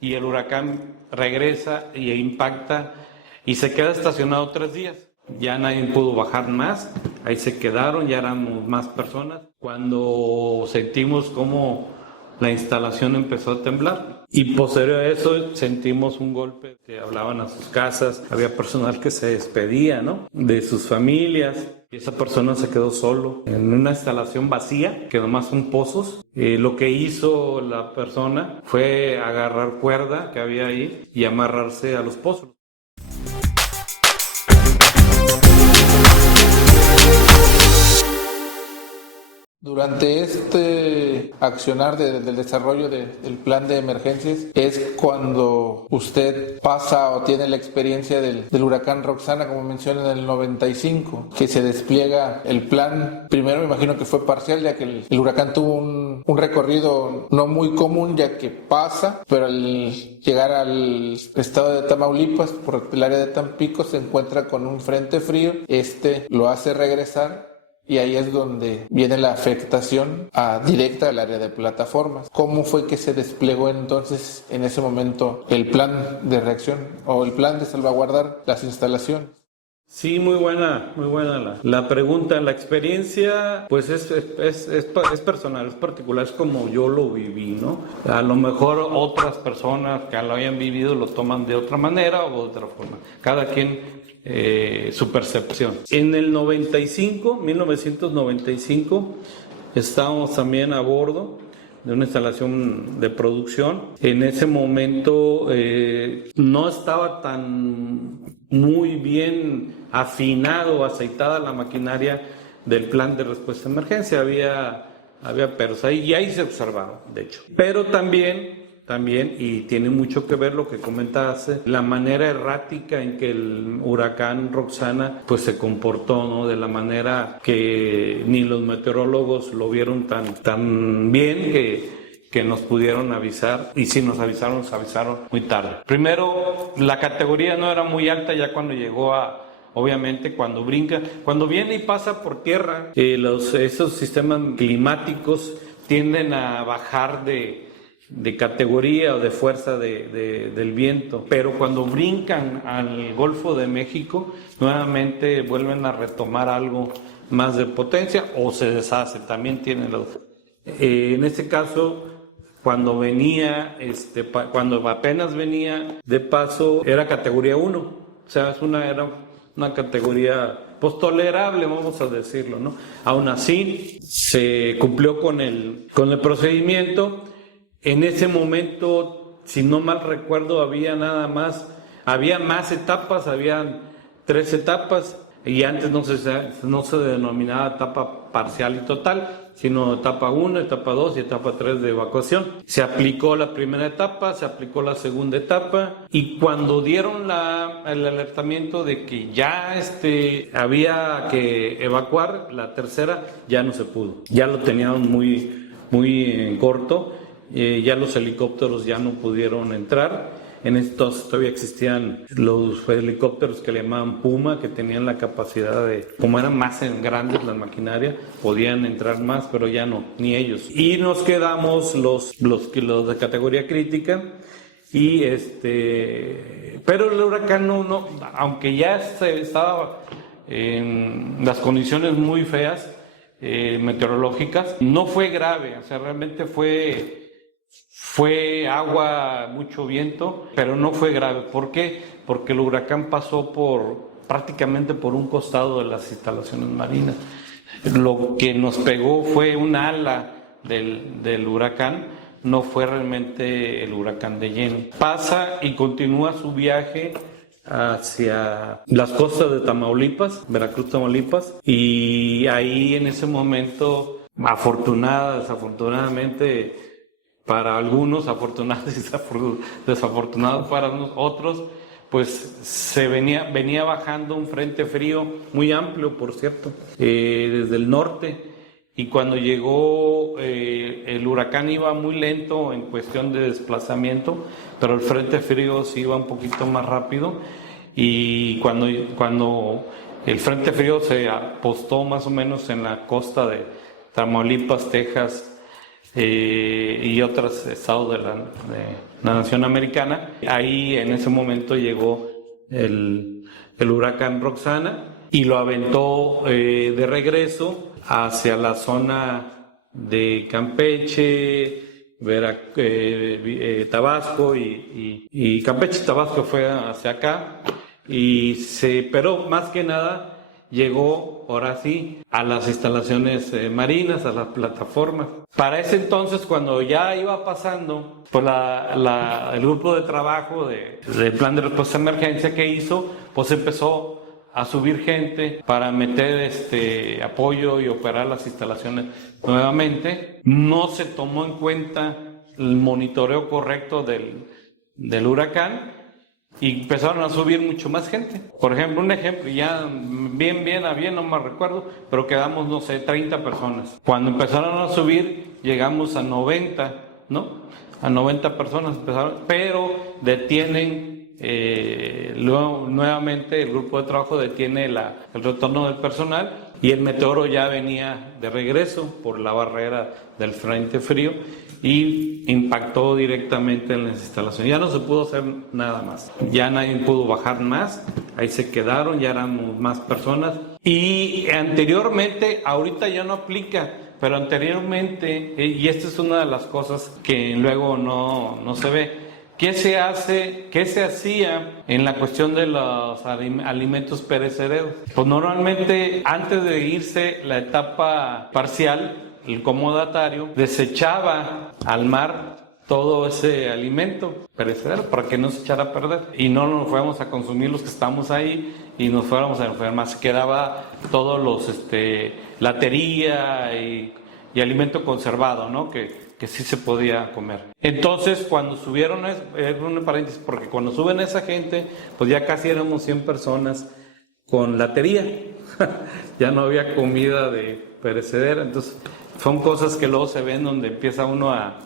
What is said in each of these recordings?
y el huracán regresa e impacta y se queda estacionado 3 días. Ya nadie pudo bajar más, ahí se quedaron, ya éramos más personas. Cuando sentimos cómo la instalación empezó a temblar y posterior a eso sentimos un golpe, que hablaban a sus casas, había personal que se despedía, ¿no?, de sus familias, y esa persona se quedó solo en una instalación vacía, que nomás son pozos. Lo que hizo la persona fue agarrar cuerda que había ahí y amarrarse a los pozos. Durante este accionar del desarrollo del plan de emergencias es cuando usted pasa o tiene la experiencia del huracán Roxana, como menciona, en el 95, que se despliega el plan. Primero me imagino que fue parcial, ya que el huracán tuvo un recorrido no muy común, ya que pasa, pero al llegar al estado de Tamaulipas, por el área de Tampico, se encuentra con un frente frío. Lo hace regresar. Y ahí es donde viene la afectación directa al área de plataformas. ¿Cómo fue que se desplegó entonces en ese momento el plan de reacción o el plan de salvaguardar las instalaciones? Sí, muy buena la pregunta. La experiencia, pues es personal, es particular, es como yo lo viví, ¿no? A lo mejor otras personas que lo hayan vivido lo toman de otra manera o de otra forma. Cada quien su percepción. En el 1995, estábamos también a bordo de una instalación de producción. En ese momento no estaba tan muy bien afinado, aceitada la maquinaria del plan de respuesta a emergencia. Había peros ahí y ahí se observaba, de hecho. Pero también, y tiene mucho que ver lo que comentaste, la manera errática en que el huracán Roxana pues se comportó, ¿no? De la manera que ni los meteorólogos lo vieron tan bien que nos pudieron avisar, y si nos avisaron muy tarde. Primero, la categoría no era muy alta ya cuando llegó obviamente cuando viene y pasa por tierra, esos sistemas climáticos tienden a bajar de categoría o de fuerza del viento, pero cuando brincan al Golfo de México, nuevamente vuelven a retomar algo más de potencia o se deshace, también tiene en este caso, cuando apenas venía de paso, era categoría 1, o sea, era una categoría pues tolerable, vamos a decirlo, ¿no? Aún así, se cumplió con el procedimiento. En ese momento, si no mal recuerdo, había más etapas, habían 3 etapas, y antes no se denominaba etapa parcial y total, sino etapa 1, etapa 2 y etapa 3 de evacuación. Se aplicó la primera etapa, se aplicó la segunda etapa, y cuando dieron el alertamiento de que ya había que evacuar, la tercera ya no se pudo. Ya lo teníamos muy, muy en corto. Ya los helicópteros ya no pudieron entrar. En estos todavía existían los helicópteros que le llamaban Puma, que tenían la capacidad como eran más grandes las maquinarias, podían entrar más, pero ya no, ni ellos. Y nos quedamos los de categoría crítica, y pero el huracán no, aunque ya estaba en las condiciones muy feas meteorológicas, no fue grave, o sea, realmente fue agua, mucho viento, pero no fue grave. ¿Por qué? Porque el huracán pasó prácticamente por un costado de las instalaciones marinas. Lo que nos pegó fue un ala del huracán, no fue realmente el huracán de lleno. Pasa y continúa su viaje hacia las costas de Tamaulipas, Veracruz, Tamaulipas, y ahí en ese momento, desafortunadamente, para algunos, afortunados y desafortunados para otros, pues venía bajando un frente frío muy amplio, por cierto, desde el norte, y cuando llegó el huracán iba muy lento en cuestión de desplazamiento, pero el frente frío sí iba un poquito más rápido, y cuando el frente frío se apostó más o menos en la costa de Tamaulipas, Texas, y otros estados de la nación americana. Ahí en ese momento llegó el huracán Roxana y lo aventó de regreso hacia la zona de Campeche, Tabasco y Campeche y Tabasco fue hacia acá, pero más que nada llegó ahora sí a las instalaciones marinas, a las plataformas. Para ese entonces, cuando ya iba pasando, pues el grupo de trabajo del plan de respuesta a emergencia que hizo, pues empezó a subir gente para meter apoyo y operar las instalaciones nuevamente. No se tomó en cuenta el monitoreo correcto del huracán y empezaron a subir mucho más gente. Por ejemplo, ya bien, no me recuerdo, pero quedamos, no sé, 30 personas. Cuando empezaron a subir, llegamos a 90, ¿no? A 90 personas empezaron, pero detienen luego nuevamente el grupo de trabajo detiene el retorno del personal y el meteoro ya venía de regreso por la barrera del frente frío y impactó directamente en las instalaciones. Ya no se pudo hacer nada más, ya nadie pudo bajar más, ahí se quedaron, ya éramos más personas. Y anteriormente, ahorita ya no aplica, pero anteriormente, y esta es una de las cosas que luego no se ve, ¿qué se hacía en la cuestión de los alimentos perecederos? Pues normalmente antes de irse la etapa parcial, el comodatario desechaba al mar todo ese alimento perecedero para que no se echara a perder y no nos fuéramos a consumir los que estamos ahí y nos fuéramos a enfermar. Se quedaba todos los latería y alimento conservado, ¿no? Que sí se podía comer. Entonces, cuando subieron, un paréntesis, porque cuando suben esa gente, pues ya casi éramos 100 personas con latería. Ya no había comida de perecedera. Entonces, son cosas que luego se ven donde empieza uno a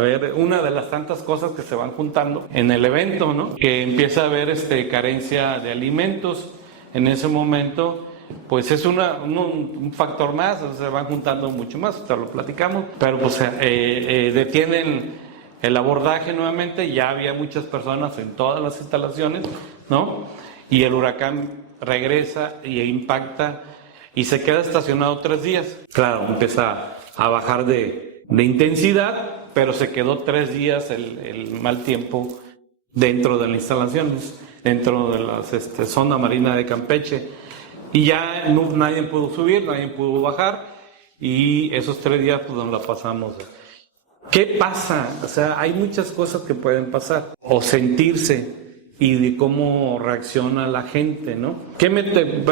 ver una de las tantas cosas que se van juntando en el evento, ¿no? Que empieza a haber carencia de alimentos en ese momento. Pues es un factor más, se van juntando mucho más, hasta lo platicamos, pero pues detienen el abordaje nuevamente, ya había muchas personas en todas las instalaciones, ¿no? Y el huracán regresa y impacta y se queda estacionado 3 días. Claro, empieza a bajar de intensidad, pero se quedó 3 días el mal tiempo dentro de las instalaciones, dentro de la zona marina de Campeche. Y ya nadie pudo subir, nadie pudo bajar, y esos 3 días pues nos la pasamos. ¿Qué pasa? O sea, hay muchas cosas que pueden pasar, o sentirse, y de cómo reacciona la gente, ¿no?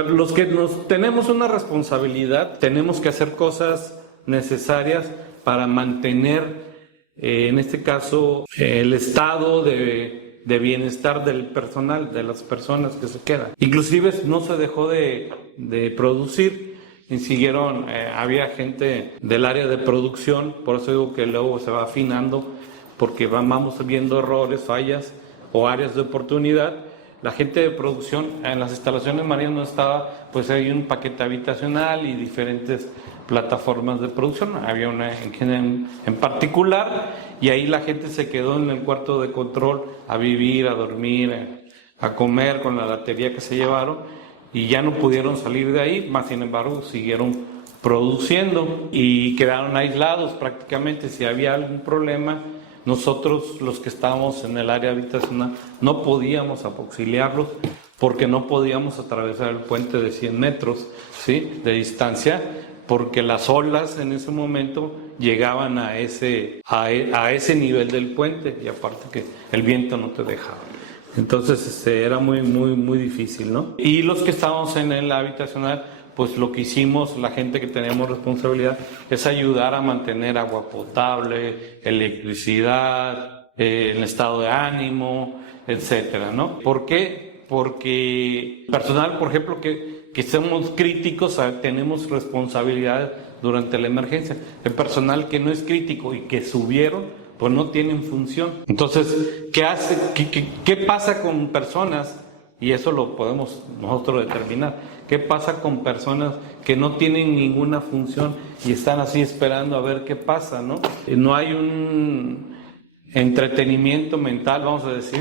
Los que tenemos una responsabilidad, tenemos que hacer cosas necesarias para mantener, en este caso, el estado de bienestar del personal, de las personas que se quedan. Inclusive no se dejó de producir y siguieron, había gente del área de producción, por eso digo que luego se va afinando, porque vamos viendo errores, fallas o áreas de oportunidad. La gente de producción en las instalaciones marinas no estaba, pues hay un paquete habitacional y diferentes plataformas de producción, había una en particular, y ahí la gente se quedó en el cuarto de control a vivir, a dormir, a comer con la latería que se llevaron, y ya no pudieron salir de ahí, más sin embargo siguieron produciendo y quedaron aislados prácticamente. Si había algún problema, nosotros los que estábamos en el área habitacional no podíamos auxiliarlos porque no podíamos atravesar el puente de 100 metros, ¿sí?, de distancia, porque las olas en ese momento llegaban a ese nivel del puente, y aparte que el viento no te dejaba. Entonces era muy difícil, ¿no? Y los que estábamos en el habitacional, pues lo que hicimos, la gente que tenemos responsabilidad, es ayudar a mantener agua potable, electricidad, el estado de ánimo, etcétera, ¿no? ¿Por qué? Porque personal, por ejemplo, que somos críticos, tenemos responsabilidades durante la emergencia. El personal que no es crítico y que subieron, pues no tienen función. Entonces, ¿qué pasa con personas y eso lo podemos nosotros determinar. ¿Qué pasa con personas que no tienen ninguna función y están así esperando a ver qué pasa, ¿no? No hay un entretenimiento mental, vamos a decir,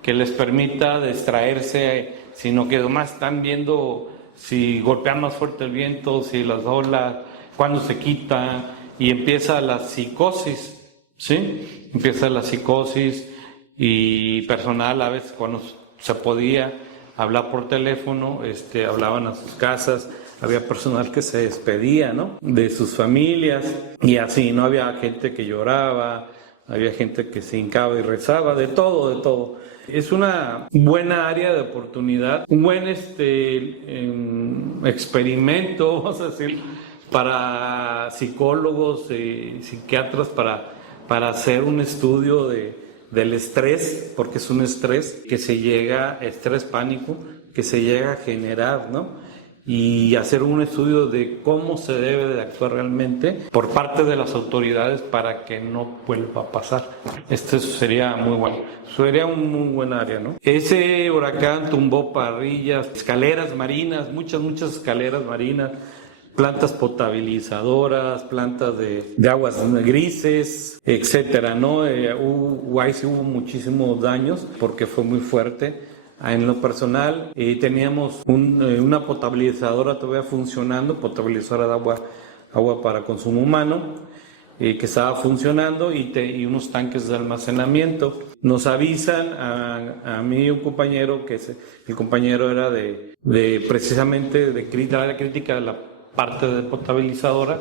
que les permita distraerse, sino que además están viendo si golpean más fuerte el viento, si las olas, cuándo se quita, y empieza la psicosis, ¿sí? Empieza la psicosis, y personal a veces cuando se podía hablar por teléfono, hablaban a sus casas, había personal que se despedía, ¿no?, de sus familias, y así, ¿no? Había gente que lloraba, había gente que se hincaba y rezaba, de todo, de todo. Es una buena área de oportunidad, un buen experimento, vamos a decir, para psicólogos y psiquiatras para hacer un estudio del estrés, porque es un estrés que se llega, estrés pánico, que se llega a generar, ¿no? Y hacer un estudio de cómo se debe de actuar realmente por parte de las autoridades para que no vuelva a pasar. Esto sería muy bueno, sería un muy buen área, ¿no? Ese huracán tumbó parrillas, escaleras marinas, muchas escaleras marinas, plantas potabilizadoras, plantas de aguas grises, etcétera, ¿no? Ahí sí hubo muchísimos daños porque fue muy fuerte. En lo personal, teníamos una potabilizadora todavía funcionando, potabilizadora de agua para consumo humano, que estaba funcionando, y unos tanques de almacenamiento. Nos avisan a mí y un compañero, el compañero era precisamente de la crítica de la parte de potabilizadora.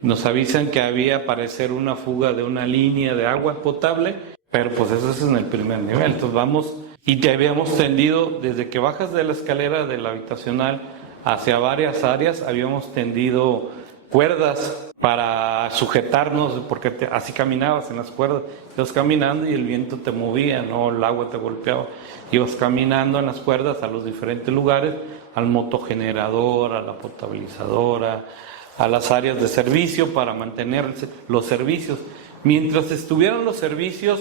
Nos avisan que había parecer una fuga de una línea de agua potable, pero pues eso es en el primer nivel. Entonces vamos, y te habíamos tendido, desde que bajas de la escalera de la habitacional hacia varias áreas, habíamos tendido cuerdas para sujetarnos, porque así caminabas en las cuerdas, ibas caminando y el viento te movía, no, el agua te golpeaba, ibas caminando en las cuerdas a los diferentes lugares, al motogenerador, a la potabilizadora, a las áreas de servicio para mantener los servicios. Mientras estuvieran los servicios,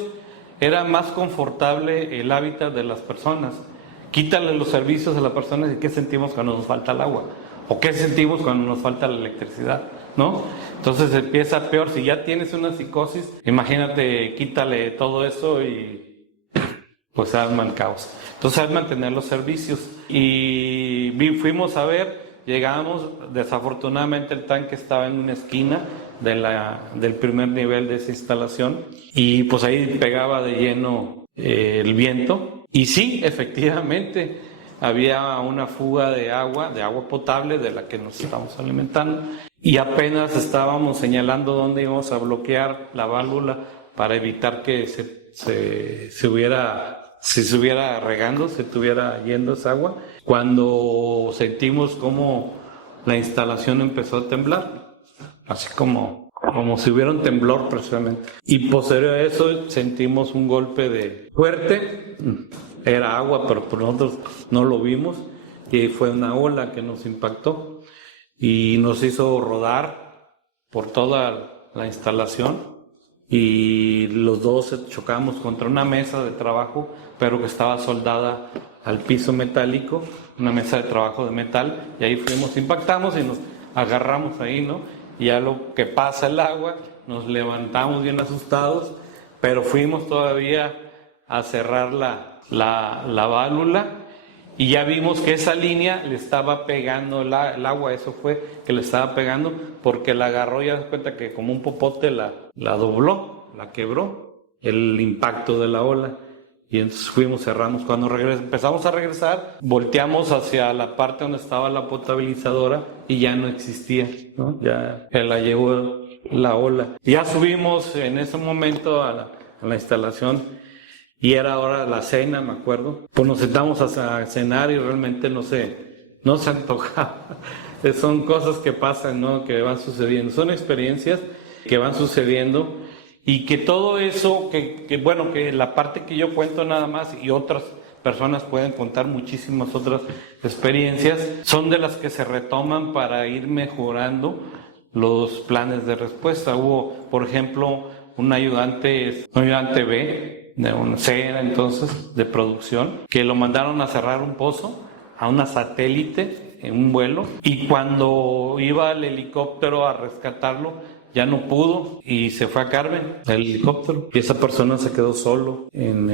era más confortable el hábitat de las personas. Quítale los servicios a las personas y ¿qué sentimos cuando nos falta el agua? ¿O qué sentimos cuando nos falta la electricidad? ¿No? Entonces empieza peor. Si ya tienes una psicosis, imagínate, quítale todo eso y pues se arma el caos. Entonces hay que mantener los servicios. Y fuimos a ver, llegamos, desafortunadamente el tanque estaba en una esquina del primer nivel de esa instalación, y pues ahí pegaba de lleno el viento, y sí, efectivamente había una fuga de agua potable de la que nos estamos alimentando, y apenas estábamos señalando dónde íbamos a bloquear la válvula para evitar que se estuviera regando, se estuviera yendo esa agua, cuando sentimos como la instalación empezó a temblar. Así como si hubiera un temblor precisamente. Y posterior a eso sentimos un golpe fuerte, era agua, pero nosotros no lo vimos, y fue una ola que nos impactó y nos hizo rodar por toda la instalación, y los dos chocamos contra una mesa de trabajo, pero que estaba soldada al piso metálico, una mesa de trabajo de metal, y ahí impactamos y nos agarramos ahí, ¿no? Y a lo que pasa el agua, nos levantamos bien asustados, pero fuimos todavía a cerrar la válvula, y ya vimos que esa línea le estaba pegando el agua, eso fue que le estaba pegando, porque la agarró, ya se cuenta que como un popote la dobló, la quebró, el impacto de la ola. Y entonces cerramos. Cuando empezamos a regresar, volteamos hacia la parte donde estaba la potabilizadora y ya no existía, ¿no? Ya la llevó la ola. Ya subimos en ese momento a la instalación, y era hora de la cena, me acuerdo. Pues nos sentamos a cenar y realmente no se antojaba. Son cosas que pasan, ¿no? Que van sucediendo. Son experiencias que van sucediendo. Y que todo eso, que la parte que yo cuento nada más, y otras personas pueden contar muchísimas otras experiencias, son de las que se retoman para ir mejorando los planes de respuesta. Hubo, por ejemplo, un ayudante B, de un C era entonces, de producción, que lo mandaron a cerrar un pozo a una satélite en un vuelo, y cuando iba el helicóptero a rescatarlo, ya no pudo y se fue a Carmen, el helicóptero, y esa persona se quedó solo en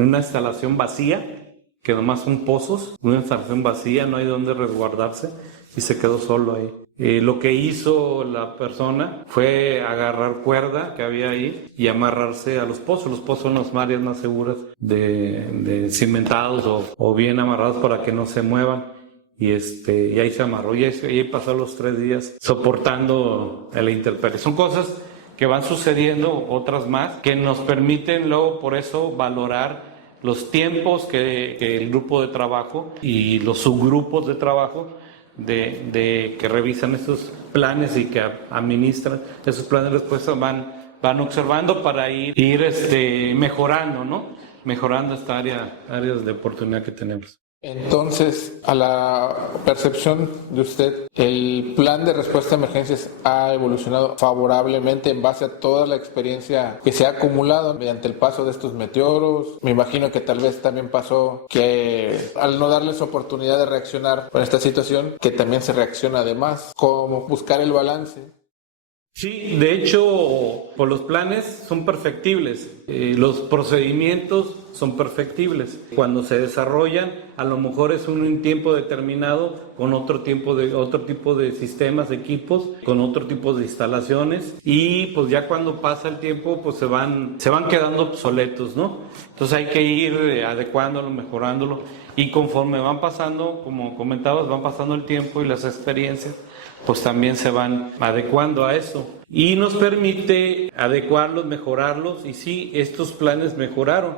una instalación vacía, que nomás son pozos, una instalación vacía, no hay donde resguardarse, y se quedó solo ahí. Lo que hizo la persona fue agarrar cuerda que había ahí y amarrarse a los pozos. Los pozos son las áreas más seguras de cimentados o bien amarrados para que no se muevan. Y ahí se amarró y ahí pasó los 3 días soportando la intemperie. Son cosas que van sucediendo, otras más, que nos permiten luego por eso valorar los tiempos que el grupo de trabajo y los subgrupos de trabajo que revisan estos planes y que administran esos planes, después van observando para ir mejorando, ¿no? Mejorando esta áreas de oportunidad que tenemos. Entonces, a la percepción de usted, ¿el plan de respuesta a emergencias ha evolucionado favorablemente en base a toda la experiencia que se ha acumulado mediante el paso de estos meteoros? Me imagino que tal vez también pasó que al no darles oportunidad de reaccionar con esta situación, que también se reacciona además, ¿cómo buscar el balance? Sí, de hecho, pues los planes son perfectibles, los procedimientos son perfectibles. Cuando se desarrollan, a lo mejor es un tiempo determinado con otro tipo de sistemas, equipos, con otro tipo de instalaciones, y pues ya cuando pasa el tiempo, pues se van quedando obsoletos, ¿no? Entonces hay que ir adecuándolo, mejorándolo, y conforme van pasando, como comentabas, van pasando el tiempo y las experiencias, pues también se van adecuando a eso. Y nos permite adecuarlos, mejorarlos, y sí, estos planes mejoraron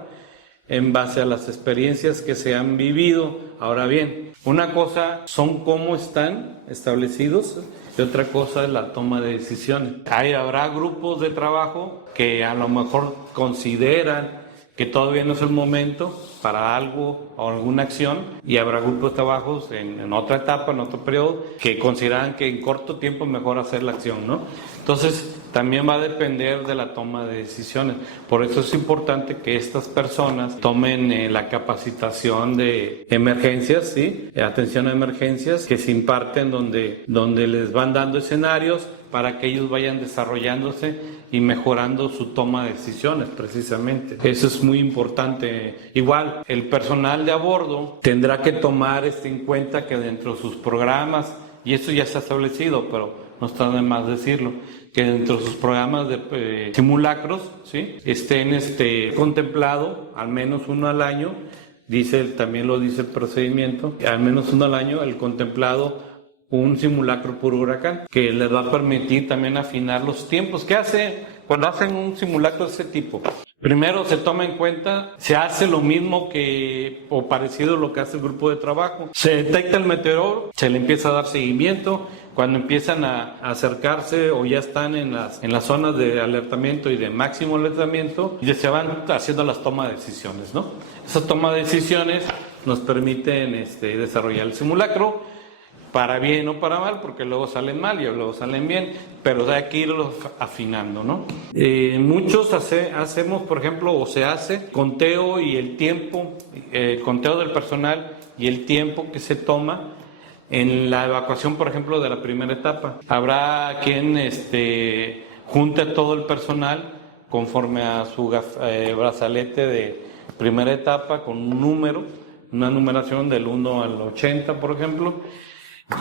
en base a las experiencias que se han vivido. Ahora bien, una cosa son cómo están establecidos y otra cosa es la toma de decisiones. Habrá grupos de trabajo que a lo mejor consideran que todavía no es el momento para algo o alguna acción, y habrá grupos de trabajos en otra etapa, en otro periodo, que consideran que en corto tiempo es mejor hacer la acción, ¿no? Entonces, también va a depender de la toma de decisiones. Por eso es importante que estas personas tomen la capacitación de emergencias, ¿sí? Atención a emergencias, que se imparten donde les van dando escenarios para que ellos vayan desarrollándose y mejorando su toma de decisiones, precisamente. Eso es muy importante. Igual, el personal de a bordo tendrá que tomar en cuenta que dentro de sus programas, y esto ya está establecido, pero no está de más decirlo, que dentro de sus programas de simulacros, ¿sí? Estén contemplado al menos uno al año, también lo dice el procedimiento, al menos uno al año, el contemplado un simulacro por huracán, que les va a permitir también afinar los tiempos. ¿Qué hace cuando hacen un simulacro de ese tipo? Primero se toma en cuenta, se hace lo mismo o parecido a lo que hace el grupo de trabajo. Se detecta el meteoro, se le empieza a dar seguimiento. Cuando empiezan a acercarse o ya están en las zonas de alertamiento y de máximo alertamiento, ya se van haciendo las tomas de decisiones, ¿no? Esas tomas de decisiones nos permiten desarrollar el simulacro, para bien o para mal, porque luego salen mal y luego salen bien, pero hay que irlos afinando, ¿no? Muchos hacemos, por ejemplo, o se hace conteo y el tiempo, conteo del personal y el tiempo que se toma en la evacuación, por ejemplo, de la primera etapa. Habrá quien junte todo el personal conforme a su brazalete de primera etapa con un número, una numeración del 1 al 80, por ejemplo,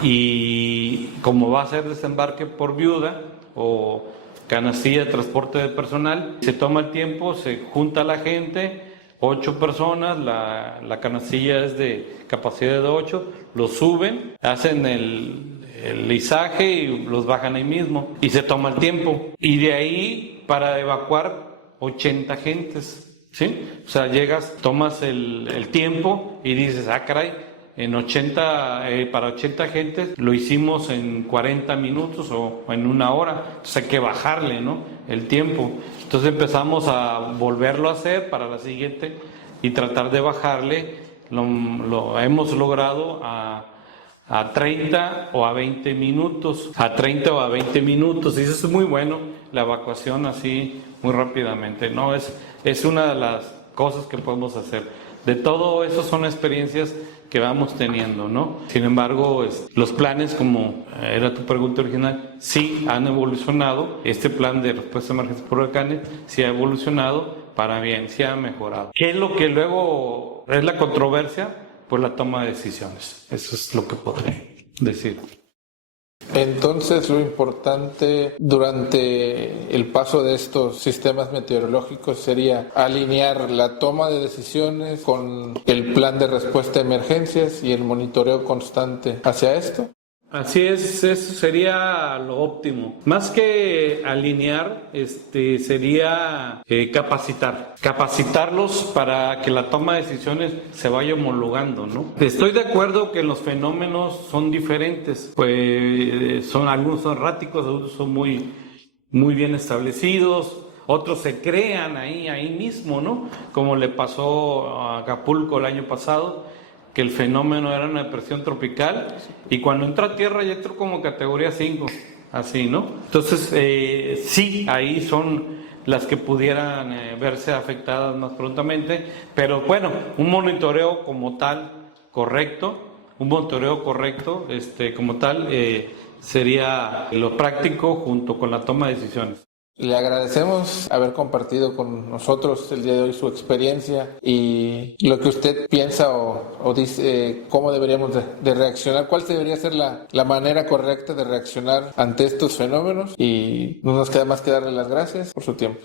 y como va a ser desembarque por viuda o canastilla de transporte de personal, se toma el tiempo, se junta la gente, 8 personas, la canastilla es de capacidad de 8, los suben, hacen el izaje y los bajan ahí mismo, y se toma el tiempo, y de ahí para evacuar 80 gentes, ¿sí? O sea, llegas, tomas el tiempo y dices, caray, para 80 gentes lo hicimos en 40 minutos o en 1 hora, entonces hay que bajarle, ¿no?, el tiempo. Entonces empezamos a volverlo a hacer para la siguiente y tratar de bajarle. Lo hemos logrado a a 30 o a 20 minutos, y eso es muy bueno, la evacuación así muy rápidamente, ¿no? Es una de las cosas que podemos hacer. De todo eso son experiencias que vamos teniendo, ¿no? Sin embargo, los planes, como era tu pregunta original, sí han evolucionado. Este plan de respuesta a emergencias por huracanes sí ha evolucionado para bien, sí ha mejorado. ¿Qué es lo que luego es la controversia? Pues la toma de decisiones. Eso es lo que podré decir. Entonces, lo importante durante el paso de estos sistemas meteorológicos sería alinear la toma de decisiones con el plan de respuesta a emergencias y el monitoreo constante hacia esto. Así es, eso sería lo óptimo. Más que alinear, sería capacitarlos para que la toma de decisiones se vaya homologando, ¿no? Estoy de acuerdo que los fenómenos son diferentes, pues algunos son erráticos, otros son muy, muy bien establecidos, otros se crean ahí mismo, ¿no? Como le pasó a Acapulco el año pasado, que el fenómeno era una depresión tropical y cuando entró a tierra ya entró como categoría 5, así, ¿no? Entonces, sí, ahí son las que pudieran verse afectadas más prontamente, pero bueno, un monitoreo como tal correcto, como tal, sería lo práctico junto con la toma de decisiones. Le agradecemos haber compartido con nosotros el día de hoy su experiencia y lo que usted piensa o dice, cómo deberíamos de reaccionar, cuál debería ser la manera correcta de reaccionar ante estos fenómenos, y no nos queda más que darle las gracias por su tiempo.